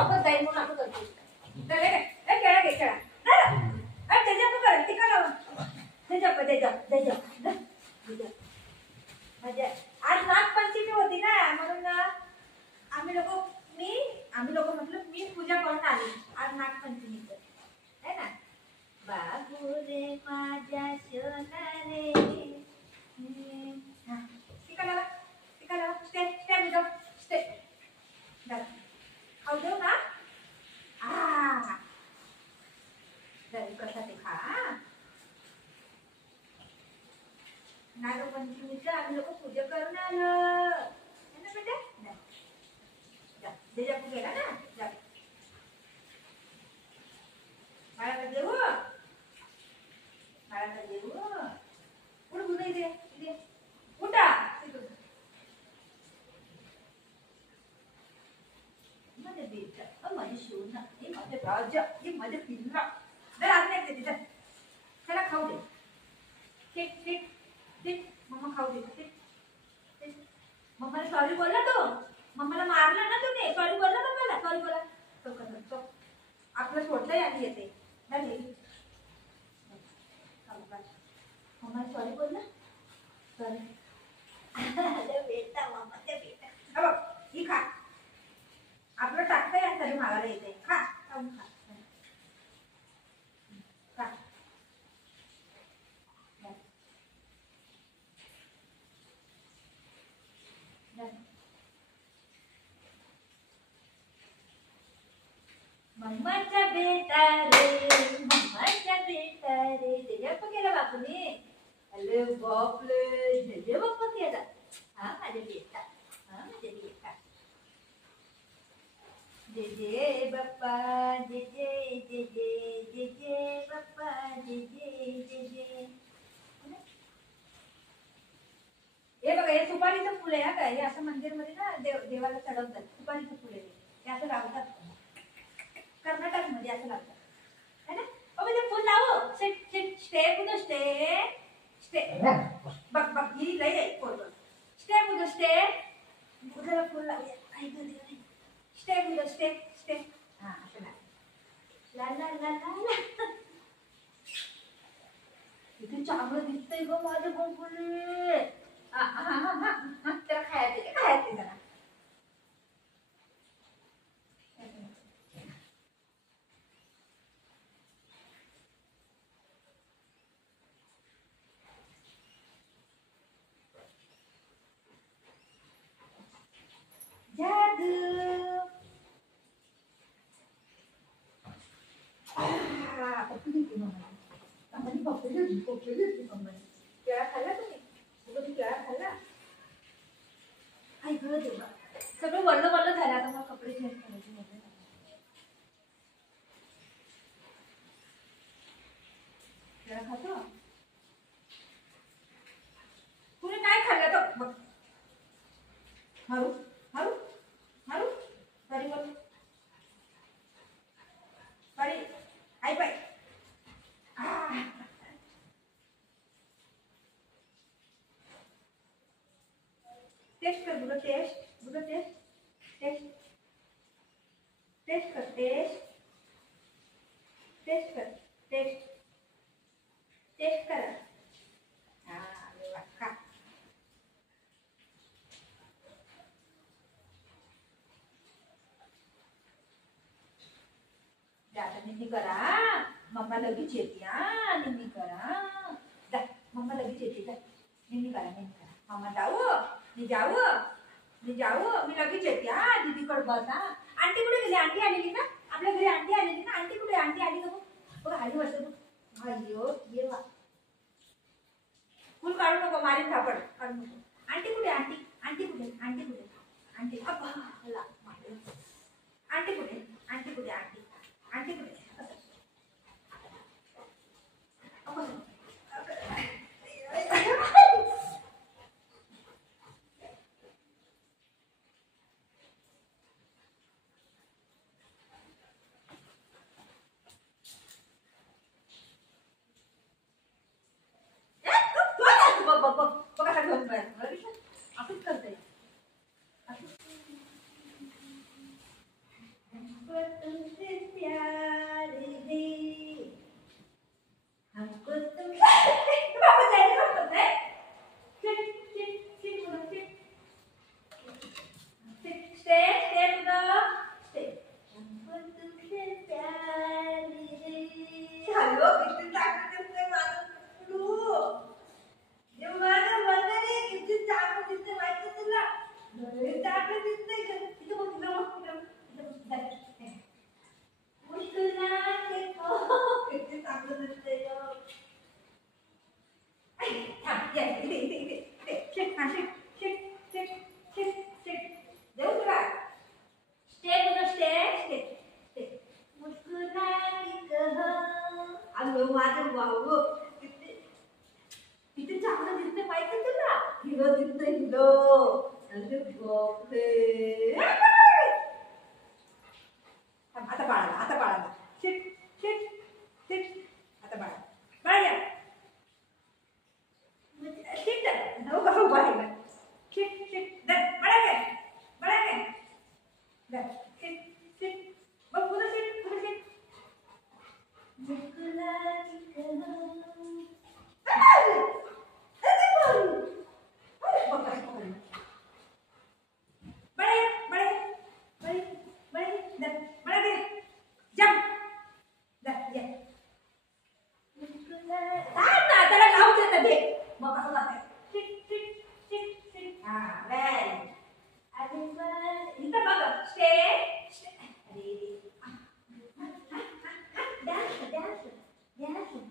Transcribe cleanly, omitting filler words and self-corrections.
वापस जाईल म्हणून आपण करतो. खेळा घे खेळा त्याच्या कर टिका लावा त्याच्या म्हणजे आज नागपंचमी होती ना म्हणून आम्ही लोक म्हटलं मी पूजा करून आली आज नागपंचमीचं है ना. बाबू रे माझ्या सोना रे टिका लावा स्टे खाऊ देऊ ना. कसा ते खा. नागपंचमीचं आम्ही लोक पूजा करून आलो ना बेटा. देजा गेला ना जा बाळाला देऊ उठ गुन्हा इथे उठा. माझ्या बेटा माझी शिवना हे माझे राजा हे माझे पिल्ला जर आज नाही देते त्याला खाऊ दे. ठीक मम्मा खाऊ दे. मम्माला सॉरी बोलला तो. मम्माला मारला ना तुम्ही. सॉरी बोलला मम्माला. सॉरी बोला तो आपलं सोडलंय आणि येते मम्माला सॉरी बोलला. सॉरी बेटा मम्मा ते बेटा बघ ही खा. आपलं टाकतंय आणि तरी मागायला येते. खा खाऊन खा. मम्माचा बेटा रे त्याच्या पप्पा केला बापूने. अरे बापले त्याचे पप्पा केला. हा माझ्या बेटा जे जे बाप्पा जे बाप्पा जे हे बघा हे सुपारीचं फुल आहे. काय हे असं मंदिरमध्ये ना देवाला चढवतात. सुपारीचं फुल आहे ते असं लावतात. कर्नाटक मध्ये असं लागतं है ना. ते फुल लावो. स्टे पुढे स्टे बघ ही लई आहे फोटो. स्टे पुढे स्टे उद्याला फुल लावूया. स्टे पुढे स्टे हा असं ला किती चांगलं दिसतंय ग माझं गोकुळे. त्याला खायचं जरा. जादू केळा खाल्ला तुम्ही. केळा खाल्ला. सगळं वरलं झालं. आता मग कपडे चेंज करायचे. केळा खातो. तुम्ही काय खाल्लं तर बघ. मारू सॉरी बोल. Sorry I bye. टेस्ट कर बुडो. टेस्ट कर. खा. निम्मी करा. मम्मा लगेच येते. निम्मी करा. जा मम्मा लगेच येते. निम्मी करा. मम्मा जाऊ मी लगेच येते. दीदीकडे बस. आंटी कुठे गेली. आंटी आलेली ना आपल्या घरी. आंटी आलेली ना. आंटी कुठे. आंटी आली का बघ. आली वाटत. अय्यो ये वा. फुल काढू नको. मारीन थापड काढू नको. आंटी कुठे. आंटी कुठे. अब्बा आंटी कुठे. आंटी कुठे. घ्या ना फोन.